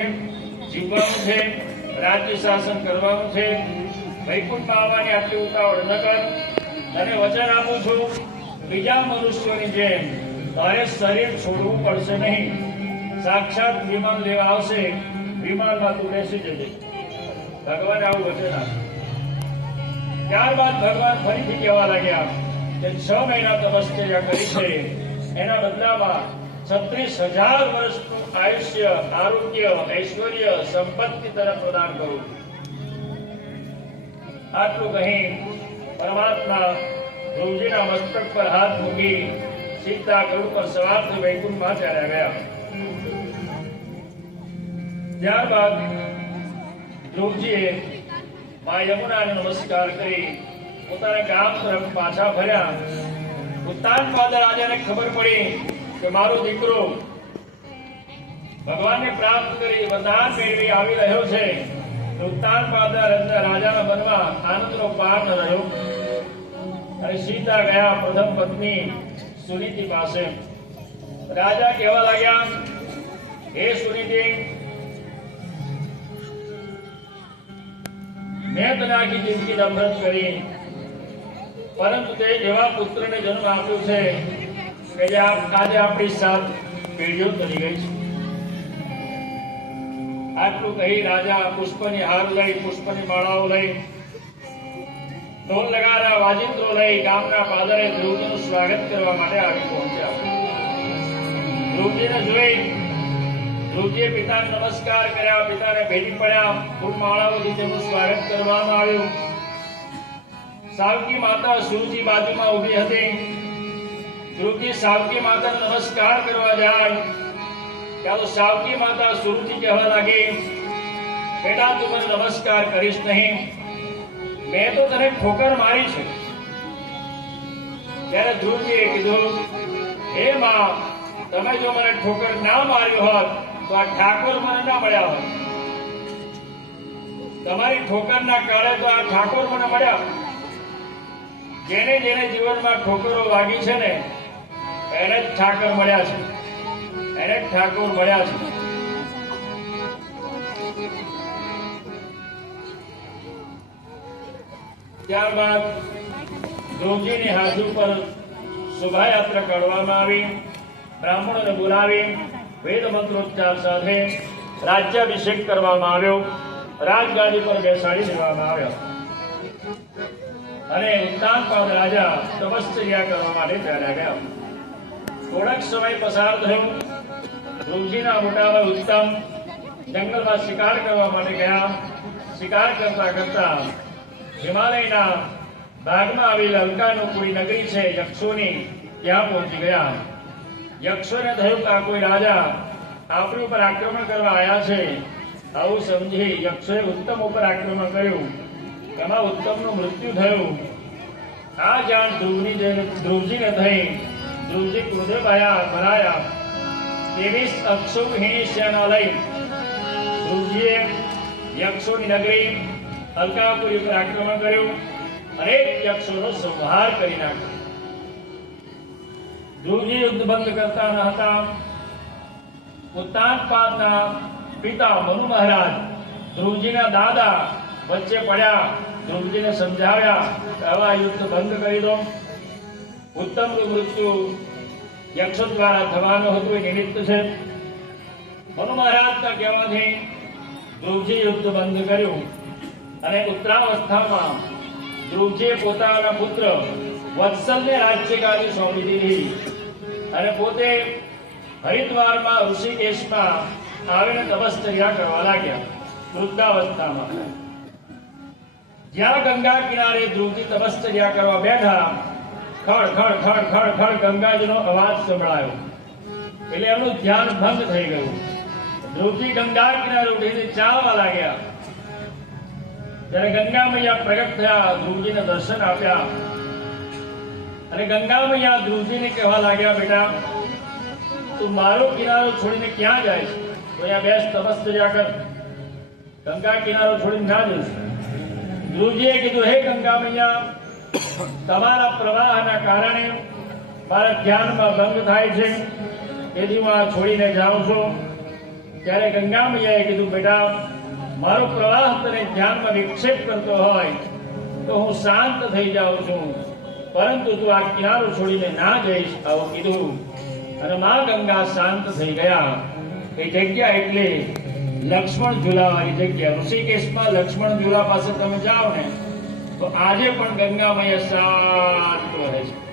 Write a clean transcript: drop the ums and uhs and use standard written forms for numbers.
જીવવાનું છે, રાજ્ય શાસન કરવાનું છે, વૈકુંઠમાં આવવાની આટલી ઉતાવળ ન કર. તને વચન આપું છું, બીજા મનુષ્યોની જેમ તારે શરીર છોડવું પડશે નહીં. સાક્ષાત વિમાન લેવા આવશે, વિમાનમાં તું બેસી જજે. ભગવાન આવું વચન આપ્યું. ત્યારબાદ ભગવાન ફરીથી કહેવા લાગ્યા કે 6 મહિના તપશ્ચર્યા કરી છે, એના બદલામાં 36,000 વર્ષનું આયુષ્ય, આરોગ્ય, ઐશ્વર્ય, સંપત્તિ તને પ્રદાન કરું. આટલું કહી પરમાત્મા ધ્રુવજીના મસ્તક પર હાથ મૂકી સીતા ગરુડ પર સવાર થઈ વૈકુંઠમાં ચાલ્યા ગયા. ત્યારબાદ ધ્રુવજીએ મા યમુનાને નમસ્કાર કરી પોતાના ગામ તરફ પાછા ફર્યા. ઉત્તાનપાદ રાજાને ખબર પડી કે મારો દીકરો ભગવાનને પ્રાપ્ત કરી વરદાન મેળવી આવી રહ્યો છે. ઉત્તાનપાદ રાજાના મનમાં આનંદનો પાર ન રહ્યો અને સીતા ગયા પ્રથમ પત્ની સુનીતિ પાસે. રાજા કહેવા લાગ્યા, હે સુનીતિ, મેં તને આખી જિંદગી નફરત કરી, પરંતુ તે એવા પુત્રને જન્મ આપ્યો છે કે જે આજે આપણી 7 પેઢીઓ તરી ગઈ છે. આટલું કહી રાજા પુષ્પની હાર લઈ, પુષ્પની માળાઓ લઈ, ઢોલ નગારા વાજિંત્રો લઈ ગામના પાદરે ધ્રુવજીનું સ્વાગત કરવા માટે આવી પહોંચ્યા. ધ્રુવજીને જોઈ ધ્રુવજીએ પિતાને નમસ્કાર કર્યા, પિતાને ભેટી પડ્યા, ફૂલમાળાઓથી તેમનું સ્વાગત કરવામાં આવ્યું. સાવકી માતા સુરજી બાજુમાં ઊભી હતી. ધ્રુવજી સાવકી માતાને નમસ્કાર કરવા જાય ત્યાં તો સાવકી માતા સુરજી કહેવા લાગી, બેટા તું મને નમસ્કાર કરીશ નહીં, મેં તો તને ઠોકર મારી છે. ત્યારે ધ્રુવજીએ કીધું, હે માં, તમે જો મને ઠોકર ના માર્યો હોત તો આ ઠાકોર મને ના મળ્યા હોત. તમારી ઠોકરના કારણે તો આ ઠાકોર મને મળ્યા. જેને જેને જીવનમાં ઠોકરો વાગી છે ને એને જ ઠાકર મળ્યા છે, એને જ ઠાકોર મળ્યા છે. ત્યારબાદ ધ્રુવજીની હાજુ પર શોભાયાત્રા કાઢવામાં આવી. બ્રાહ્મણોને બોલાવી વેદ મંત્રોચ્ચાર સાથે રાજ્યાભિષેક કરવામાં આવ્યો. રાજગાદી પર બેસાડી દેવામાં આવ્યા અને ઉત્તાનપાદ રાજા તપશ્ચર્યા કરવા માટે ચાલ્યા ગયા. થોડાક સમય પસાર થયો. ધ્રુવજીના મોટા ભાઈ ઉત્તમ જંગલમાં શિકાર કરવા માટે ગયા. શિકાર કરતા કરતા હિમાલયના ભાગમાં આવેલી અલકાનુપુરી નગરી છે યક્ષોની, ત્યાં પહોંચી ગયા. યક્ષોને થયું કે આ કોઈ રાજા આપણી ઉપર આક્રમણ કરવા આવ્યા છે. આવું સમજી યક્ષોએ ઉત્તમ ઉપર આક્રમણ કર્યું. એમાં ઉત્તમનું મૃત્યુ થયું. આ જાણ ધ્રુવજીને થઈ. ધ્રુવજી ક્રોધે ભરાયા. 23 અક્ષોહિણી સેના લઈ ધ્રુવજીએ યક્ષોની નગરી અલકાપુરી પર આક્રમણ કર્યું. અનેક યક્ષોનો સંહાર કરી નાખ્યો. ધ્રુવજી યુદ્ધ બંધ કરતા ન હતા. ઉત્તાનપાદના પિતા મનુ મહારાજ ધ્રુવજીના દાદા વચ્ચે પડ્યા. ધ્રુવજીને સમજાવ્યા કે આવા યુદ્ધ બંધ કરી દો. ઉત્તમનું મૃત્યુ યક્ષો દ્વારા થવાનું હતું એ નિમિત્ત છે. મનુ મહારાજના કહેવાથી ધ્રુવજી યુદ્ધ બંધ કર્યું અને ઉત્તરાવસ્થામાં ધ્રુવજીએ પોતાના પુત્ર વત્સલને રાજ્યગાદી સોંપી દીધી અને પોતે હરિદ્વારમાં ઋષિકેશમાં આવીને તપશ્ચર્યા કરવા લાગ્યા. વૃદ્ધાવસ્થામાં જ્યાં ગંગા કિનારે ધ્રુવજી તપશ્ચર્યા કરવા બેઠા, ખડ ખડ ખડ ખડ ખડ ગંગાજીનો અવાજ સંભળાયો. એટલે એમનું ધ્યાન ભંગ થઈ ગયું. ધ્રુવજી ગંગા કિનારે ઉઠીને ચાલવા લાગ્યા. જ્યારે ગંગા મૈયા પ્રગટ થયા, ધ્રુવજીને દર્શન આપ્યા અને ગંગા મૈયા ધ્રુવજીને કહેવા લાગ્યા, બેટા તું મારો કિનારો છોડીને ક્યાં જાય છે? તો અહીંયા બેસ, તપશ્ચર્યા કર. ગંગા કિનારો છોડીને ના જઈશ. ધ્રુવજીએ કીધું, હે ગંગા મૈયા, તમારા પ્રવાહના કારણે મારા ધ્યાનમાં ભંગ થાય છે, તેથી હું આ છોડીને જાઉં છું. ત્યારે ગંગા મૈયાએ કીધું, બેટા મારો પ્રવાહ તને ધ્યાનમાં વિક્ષેપ કરતો હોય તો હું શાંત થઈ જાઉં છું, પરંતુ તું આ કિનારો છોડીને ના જઈશ, આવું કીધું. અને માં ગંગા શાંત થઈ ગયા. એ જગ્યા એટલે લક્ષ્મણ ઝૂલા વાળી જગ્યા. ઋષિકેશમાં લક્ષ્મણ ઝૂલા પાસે તમે જાઓ ને તો આજે પણ ગંગા મૈયા શાંત રહે છે.